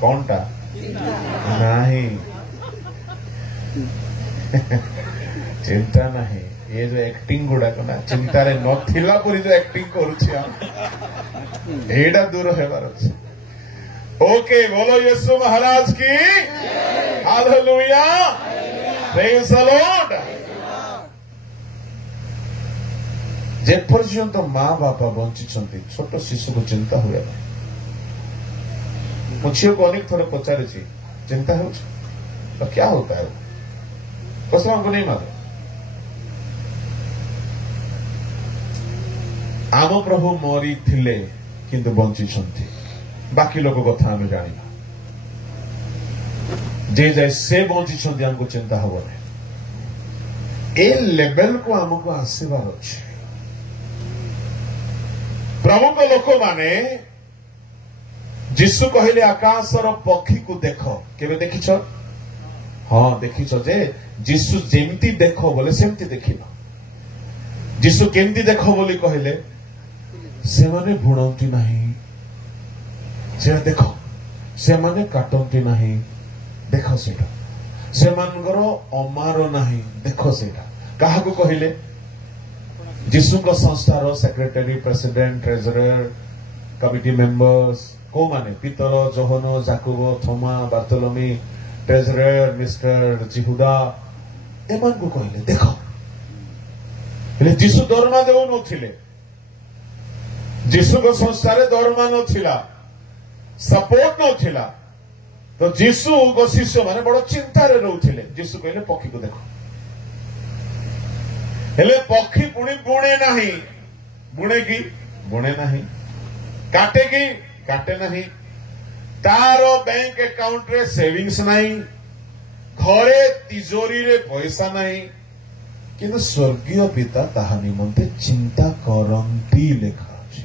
कौन टा नहीं चिंता नहीं, ये जो एक्टिंग गुड़ाक ना चिंता रे नथिला पुरी जो एक्टिंग करुछि एटा दूर हेबार अछि। ओके, बोलो यीशु महाराज की हालेलुया, प्रेज द लॉर्ड। जे पर्यंत मां बापा बंची छोट शिशु को चिंता हुए ना। मो झील को अनेक थर पचारि चिंता हो तो क्या होता है? कसम हमको नहीं मालूम। आम प्रभु मरी थिले किंतु बंची बाकी लोक कथा आम जाना जे जाए से बंची हमको चिंता हबनी। ए लेवल को आमको आसबार अच्छे। प्रभु को लोक माने जीशु कहले आकाशर पक्षी को देख, केबे देखिछ? हाँ देखिछ जे जीशु जेमती देख बोले सेमती देखिन। जीशु केमती देख बोली कहले से माने बुणती नहीं, से देख से माने काटती नहीं, देख सेटा से मानकर अमार नहीं, देख सेटा। कहा को कहले? जीशु को संस्थार secretary, president, treasurer, committee members को माने पीतर, जोहन, जाकुब, थोमा, बार्तोलोमी, ट्रेजरर मिस्टर जिहुदा एमान को कहले देख। हेले जीशु दरमा देउ नथिले, जीशु को संस्थारे दरमा नथिला, सपोर्ट नथिला, तो जीशु को शिष्य माने बड़ चिंतारे रहउथिले। जीशु कहले पक्षी को देखो। हेले पक्षी पुणी बुणे नहीं, बुणे की बुणे नहीं, काटे की काटे नहीं, तारो बैंक अकाउंट रे सेविंग्स नहीं, घरे तिजोरी रे पैसा नहीं, किंतु स्वर्गीय पिता ताहा निमंते चिंता करंती लेखा अछि।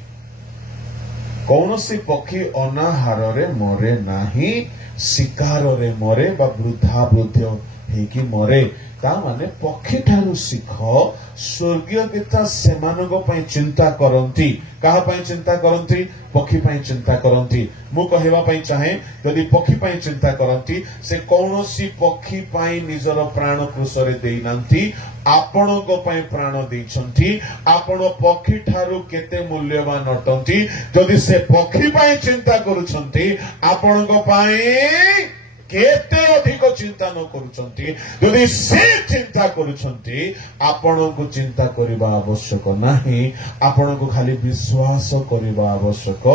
कौनसी पक्षी अनाहार रे मरे नहीं, शिकार रे मरे बा वृद्धा वृद्ध हेकी मरे। ता माने पक्षी ठारू शिख स्वर्गीय पिता सेमानक पई चिंता करंती। कहा पई चिंता करंती? पक्षी पई चिंता करंती। मु कहवा पई चाहे यदि पक्षी पई चिंता करंती से कौनसी पक्षी पई निजर प्राण कृषरे देई नांती, आपणक पई प्राण देइछंती। आपण पक्षी ठारू केते मूल्यवान अटंती। यदि से पक्षी पई चिंता करूछंती, आपणक पई केते अधिक चिंता न करुछंती। यदि से चिंता करुछंती, आपण को चिंता करबा आवश्यक नहीं, आपण को खाली विश्वास करबा आवश्यक।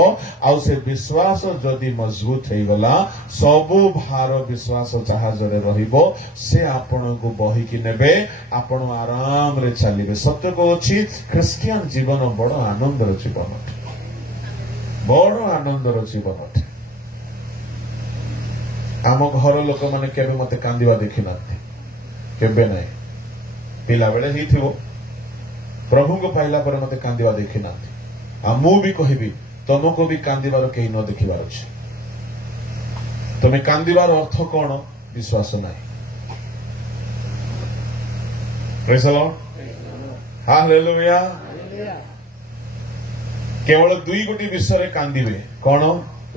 आ से विश्वास जदि मजबूत हो गला, सबु भार विश्वास जहाज रे रहिबो, से आपण को बही कि नेबे, आपण आराम रे चलिबे। सत्य को अछि क्रिश्चियन जीवन बड़ आनंदर जीवन। बड़ आनंदर जीवन अटे आम घर लोक मैंने केबे मते कांदिबा देखि नाथि केबे नाही पिला बेले ही थिवो प्रभु को पाइला पर मते कांदिबा देखि नाथि आ मु भी कहबी तुमको भी कांदिबार केही न देखिबार अछि तुमे कांदिबार अर्थ कोन विश्वास नाही प्रेज द लॉर्ड हालेलुया केवल दुई गोटी विषय कांदिबे कोन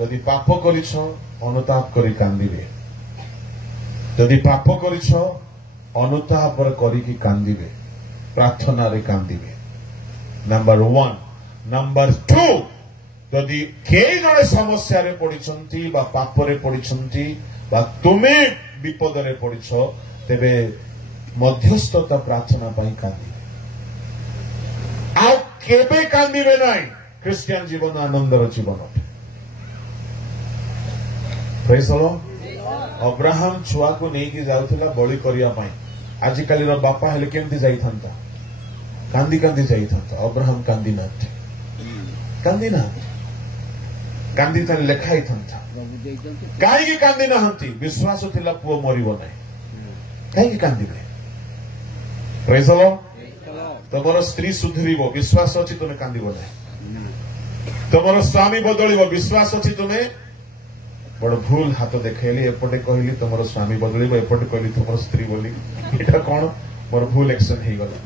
यदि पाप करिछ अनुताप करी कांदिबे यदि पाप करिछ अनुताप करिकी कांदिबे प्रार्थना रे कांदिबे नंबर 1 नंबर 2 यदि केई जणे समस्या रे पडिछंती बा पाप रे पडिछंती बा तुमे विपद रे पडिछ तेबे मध्यस्थता प्रार्थना पई कांदिबे आ केबे कांदिबे नाही क्रिश्चियन जीवन आनंदर जीवन अटे प्रेज द लॉर्ड अब्राहम छुआ को नहीं जाउथिला बलि करिया पाई आजिकाली रो बापा हेले केमती जाइथांता कांदी कांदी जाइथांता अब्राहम कांदी नाथि कांदी तन लेखा हिथांता काई की कांदी नहंती विश्वास थिला पुओ मरिबो नाही काई की कांदीबे प्रेज द लॉर्ड तमरो स्त्री सुधरिबो विश्वास अछि तमे कांदीबो नाही तमरो स्वामी बदलिबो विश्वास अछि तमे बड़ भूल हाथ देखली एपटे कहली तुम स्वामी बदल एपटे कहली तुम स्त्री बोली एटा कौन मोर भूल एक्शन हो गला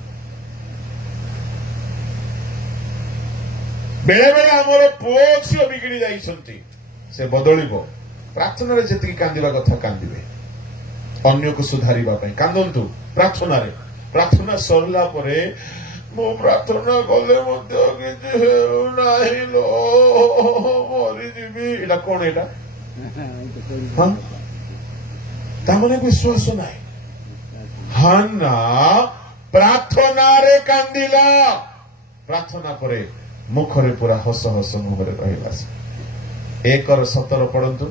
बेले बेले आमर पुओ झील बिगड़ी जाइछंती से बदल प्रार्थना रे जेतिकी कांदिबा कथा कांदिबे अन्य को सुधारिबा पई कांदंतु प्रार्थना सरला परे मो प्रार्थना कले मध्य किछि हेउ नाही लो मरि जिबी एटा कोन एटा हाँ तामने विश्वास नाई हन्ना प्रार्थना रे कांदिला प्रार्थना परे मुखरे पूरा हस हस मुहरे रहिला 1:17 पढ़ंतु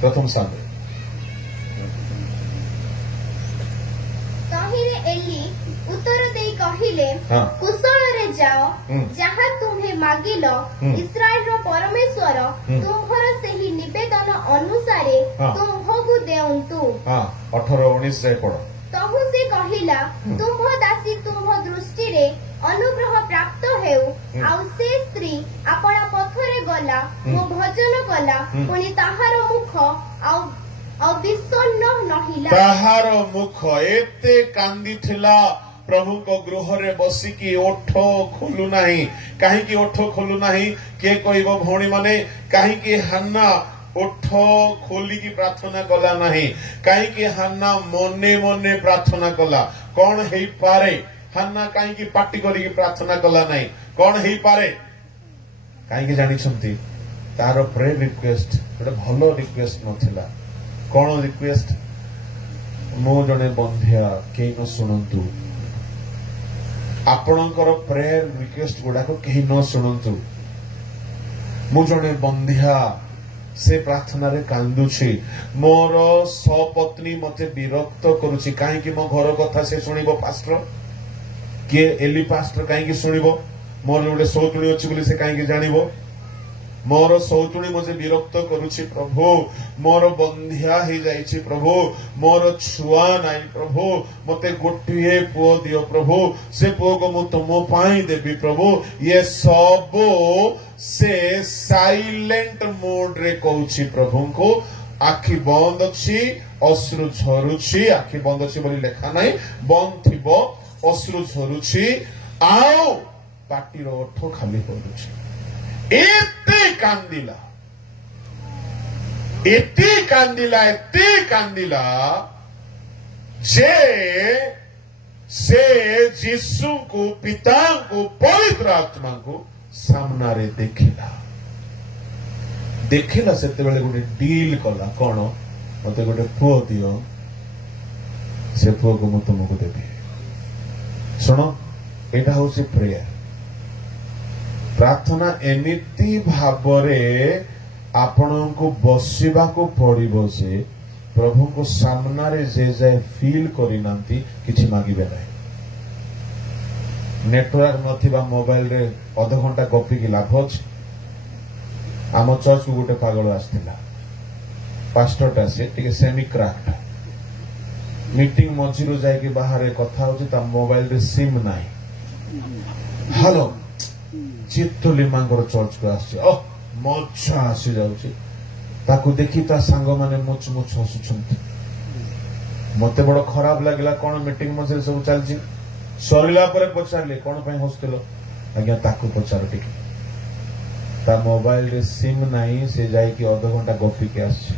प्रथम सामने तहिरे एली उत्तर देई कहिले हाँ। कुशल रे जाओ जहाँ तुम्हें मागिलो इस्राएल रो परमेश्वर तुम्हर सेही निवेदन अनुसारे हाँ। तुम्हगु देउंतु 18-19 जाय पढ़ तहु से कहिला तुम्ह दासी तुम्ह दृष्टि रे अनुग्रह प्राप्त हेउ आउ से स्त्री आपणा पथरे गला मो भजन कला पुनी ताहार मुख आउ विषण्ण नहिला ताहार मुख एते कांदी थिला प्रभु को गृह रे बसिकी ओठ खोलु नाही काहे ओठ खोलु नाही के कहबो भौणी माने काहे हन्ना ओठ खोली की प्रार्थना कला नाही काहे हन्ना मने मने प्रार्थना कला कौन हेई पारे हन्ना काहे पार्टी करी की प्रार्थना कला नाही कौन हेई पारे काहे जानि छंती तार प्रेयर रिक्वेस्ट गोटे भलो रिक्वेस्ट नथिला कौन रिक्वेस्ट मो जने बंधिया केही न सुनंतु आपणकर प्रेयर रिक्वेस्ट गुड़ाक कहीं न शुणु मु जड़े बंधिया से प्रार्थना रे कांदुछि मोर सपत्नी मते विरक्त करुछि कहीं मो घर कथा से शुणिबो पास्टर किए एली पास्टर कहीं शुणिबो मोर गोटे सौतुणी अच्छी बोली से कहीं जानिबो मोर सौतुणी मुझे विरक्त करुछि प्रभु मोर बंधिया ही जाइछि प्रभु मोर छुआ नाई प्रभु मते गोटिए पुओ दियो प्रभु से पुओ को मु तुम पाई देबी प्रभु ये सब से साइलेंट मोड रे कहूछि प्रभु को आखि बंद अछि अश्रु झरुछि आखि बंद अछि बोली लेखा नाही बंद थिबो अश्रु झरुछि आओ पाटी रो ओठ खाली पडुछि एते कांदिला जे से जीसु को पिता को पवित्र आत्मा को सामना रे देखिला से गोटे डील कला कौन मत गोटे पुओ दियो से पुओ को मु तुमको देवी शुण एटा हूँ प्रेयर प्रार्थना एमिति भावरे आपण को बसवा को पड़ो से प्रभु को सामना रे जे जाए फील करी नांती किछि मागिबे नाही नेटवर्क नथिबा मोबाइल रे अध घंटा गपी की लाभ अछि। आम चर्च को गोटे पागल आसला पास्टरटा से टिके सेमी क्राफ्ट मीटिंग मझिरो जाइके बाहर कथा होता मोबाइल रे सिम नाही हेलो चित्तली मांगर चर्च को आसी मजा आसी जाउची ताकू देखी ता सांग माने मुच मुच हसुछंती मते बड़ खराब लागला कोन मीटिंग मझिरे सब चलची सरिला परे पचारले कोन पय हसतलो आज्ञा ताकू पचार टिके ता मोबाइल रे सिम नाही से जाई कि आधा घंटा गपी के आसी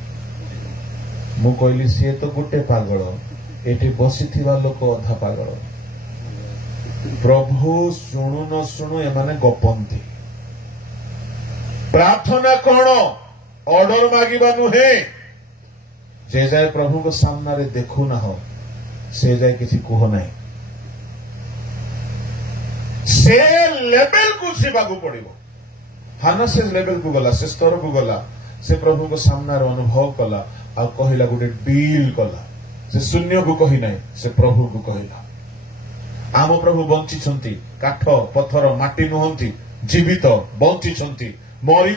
मु कहली से तो गोटे पागल एठी बसिथिबा लोक अधा पागल प्रभु शुणु न शुणु एमाने गपंती प्रार्थना कौन ऑर्डर मागिबा नुहे जे जाए प्रभु को सामना रे देखु ना हो से जाए किसी कह ना से लेवल को सीवाकू पड़िबो हाना से लेवल को गला से स्तर को गला से प्रभु को सामना रे अनुभव कला आ कहिला गोटे डील कला से शून्य को कहि नाही से प्रभु को कहिला आम प्रभु बंची काठ पत्थर माटी नुहंती जीवित बंची मरी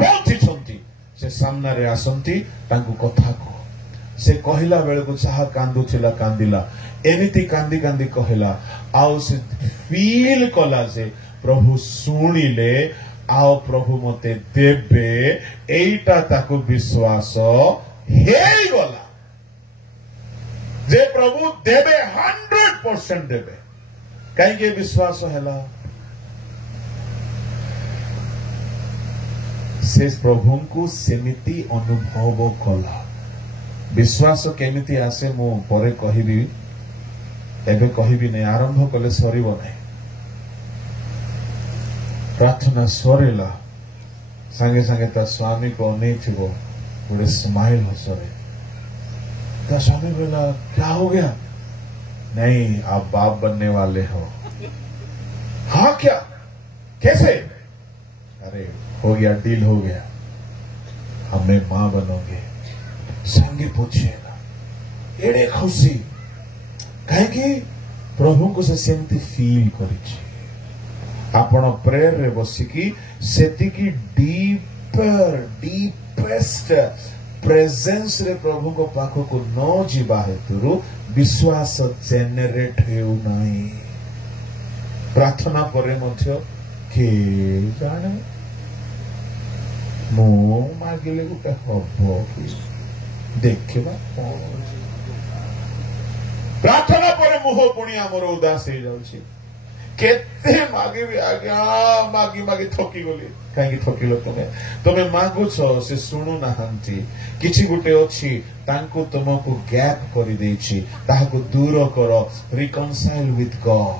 बंची से सामना रे आसंती तांकु कथा को से कहिला बेले को चाह कांदुथिला कांदिला एमिति कांदी कांदी कहिला आउ से फील कला से प्रभु सुनिले आओ प्रभु मते देबे एइटा ताकु विश्वास हेई गला जे प्रभु देबे 100% देबे कहीं विश्वास हैला से प्रभु को सेमिति अनुभव कला विश्वास केमिति आसे मु परे कहिबी एबे कहिबी नै आरंभ कले सरीब नै प्रार्थना सरेला संगे संगे ता स्वामी को नहीं थिबो गोटे स्माइल हसरे ता स्वामी बोला क्या हो गया नहीं आप बाप बनने वाले हो हाँ क्या कैसे अरे हो गया डील हो गया हमें मां बनोगे संगे पूछिएगा एड़े खुशी कहीं प्रभु को से सेमती फील करिछि आपण प्रेयर रे बसिकी सेति की डीपेस्ट प्रेजेंस रे प्रभु को पाखो को न जीवा हेतु विश्वास जेनेरेट हेउ नाही प्रार्थना परे मध्य के जाने मो मागिले गोटे हबो कि देखिबा प्रार्थना परे मुह पुणी आमर उदास हो जाउछि केते मागिबे आज्ञा मागी मागी थकी गली कहीं थकिल तुम्हें मागुछ से शुणु नाहांती किछि गुटे अछि तांको तुमको गैप करि देछि ताहाको दूर कर रिकनसाइल विथ गॉड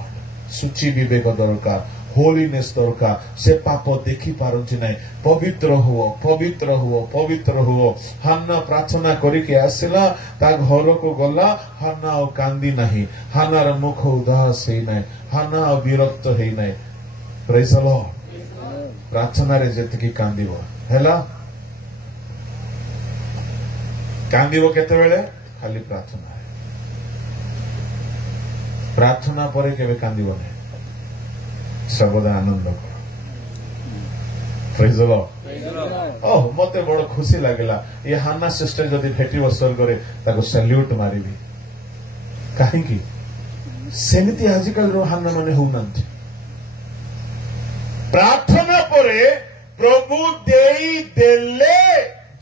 सुचि विवेक दरकार होलीनेस दरकार से पाप देखि पारंती नै पवित्र हुओ पवित्र हुओ पवित्र हुओ हान्ना प्रार्थना करिके आसिला ता घर को गला हान्ना ओ कांदी नाही हान्नार मुख उदास हे नै हान्ना विरक्त हे नै प्रेज द लॉर्ड प्रार्थना रे जेतकी कांदिबो हैला कांदिबो केते बेले खाली प्रार्थना प्रार्थना परे केबे कांदिबो नै सर्वदा आनंद कर प्रेज द लॉर्ड ओह मते बड़ खुशी लागला ये हान्ना सिस्टर जदी भेटी वसल करे ताको सैल्यूट मारिबी काहे की सेमिति आजिकल रो हान्ना माने होउनंती प्रार्थना परे प्रभु देई देले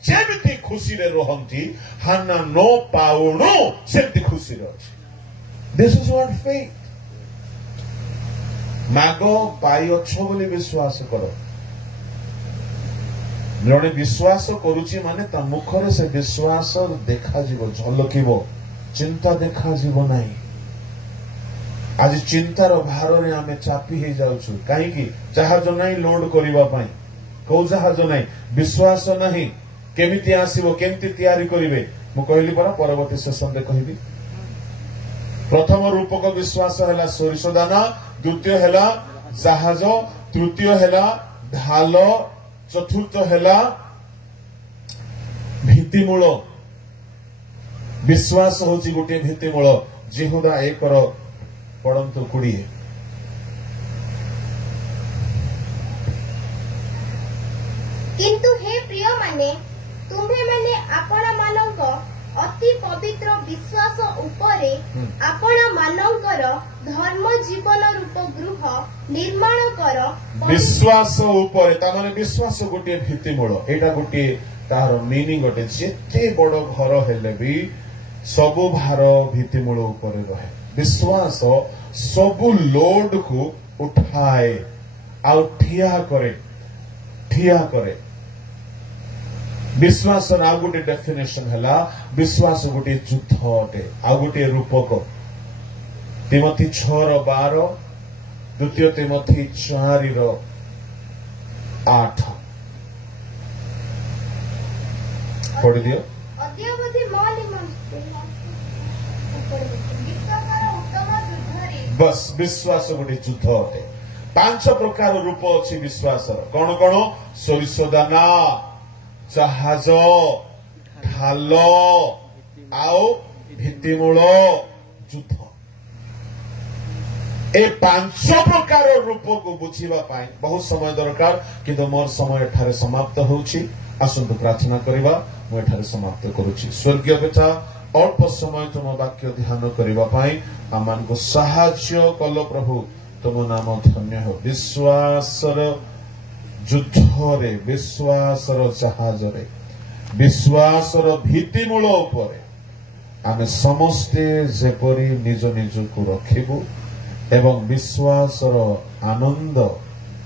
जेमिति खुशी रे रहंती हान्ना नो पाउनो सेमिति खुशी रे अछि दिस इज व्हाट फेथ मागो पाई अच्छो बोली विश्वास करो जड़े विश्वास करुची माने ता मुखरे से विश्वास देखा जीवो झलकिबो चिंता देखा जीवो नाही आज चिंतार भार रे आमे चापी हे जाउछु काहे की जहाज नाही लोड करिवा पई को जहाज नाही विश्वास नाही केमिति आसीबो केमिति तयारी करिवे मु कहली पर परवर्ती सेशन रे कहिबी प्रथम रूपक विश्वास हैला सोरिष दाना द्वितीय हैला जहाज तृतीय हैला ढाल चतुर्थ हैला भित्तिमूल विश्वास होची गोटे भित्तिमूल जेहुदा 1 पढ़ंतु 20 କିନ୍ତୁ ହେ ପ୍ରିୟମାନେ, ତୁମ୍ଭେମାନେ ଆପଣମାନଙ୍କ ଅତି ପବିତ୍ର ବିଶ୍ୱାସ ଉପରେ ଆପଣମାନଙ୍କର ଧର୍ମ ଜୀବନ ରୂପ ଗୃହ ନିର୍ମାଣ କର। विश्वास ऊपर तामाने विश्वास गोटे भित्तिमूल एटा गोटे तार मीनिंग गोटे जेते बड़ घर हेले भी सबु भार भित्तिमूल ऊपर रहे। विश्वास सबु लोड को उठाए आउ ठिया करे। विश्वास आ गोटे डेफिनेशन है विश्वास गोटे युद्ध अटे आ गोटे रूपक। तिमोथी 6:12 द्वितीय तिमोथी 4:8 पढ़ी दियो। ଅଦ୍ୟାବଧି ମୋ ନିମନ୍ତେ ବିଶ୍ୱାସର ଉତ୍ତମ ଯୁଦ୍ଧରେ बस विश्वास गोटे युद्ध अटे। 5 प्रकार रूप अच्छी विश्वास कौन कौन? सोरिष दाना, जहाज, ढाल आउ भित्तिमूल युद्ध। ए 5 प्रकार रूप को बुझीबा पाई बहुत समय दरकार, किंतु मोर समय एठारे समाप्त होउछि। आसंतु प्रार्थना करिबा। मु एठारे समाप्त करूछि। स्वर्गीय पिता, अल्प समय तुम वाक्य ध्यान करिबा पाई आमान को साहाय्य कल प्रभु। तुम नाम धन्य हो। विश्वासर युद्ध रे, विश्वासर जहाज रे, विश्वासर भित्तिमूल उपरे आमे समस्ते जेपरी निज निज को रखिबु एवं विश्वासर आनंद,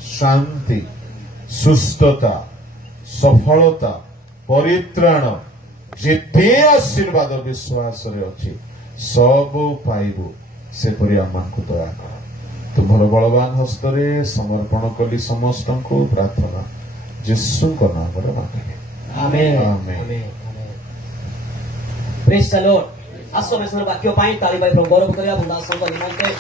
शांति, सुस्थता, सफलता, परित्राण जेते आशीर्वाद विश्वास रे अछि सब पाइबु। सेपरि आमानकु दया कर। तुम्हार बलवान हस्तरे समर्पण कली समस्त को प्रार्थना यीशु को नाम रे मांगे। Amen amen. Praise the lord. आसो में वाक्य पाई ताली बाई गौरव करिया दास को निमंत्रण